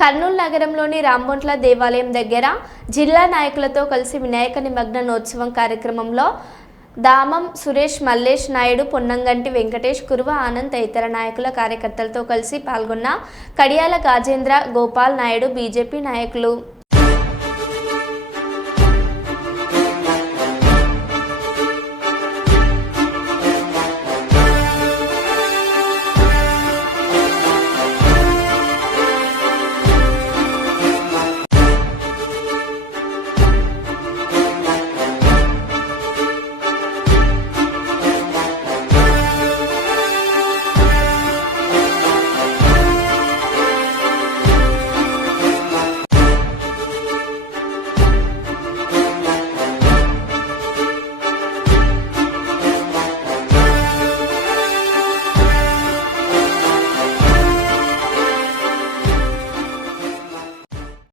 కర్నూలు నగరంలోని రాంబొంట్ల దేవాలయం దగ్గర జిల్లా నాయకులతో కలిసి వినాయక నిమగ్నోత్సవం కార్యక్రమంలో దామం సురేష్ మల్లేష్ నాయుడు పొన్నంగంటి వెంకటేష్ కురువ ఆనంద్ తదితర నాయకుల కార్యకర్తలతో కలిసి పాల్గొన్న కడియాల గాజేంద్ర గోపాల్ నాయుడు బీజేపీ నాయకులు.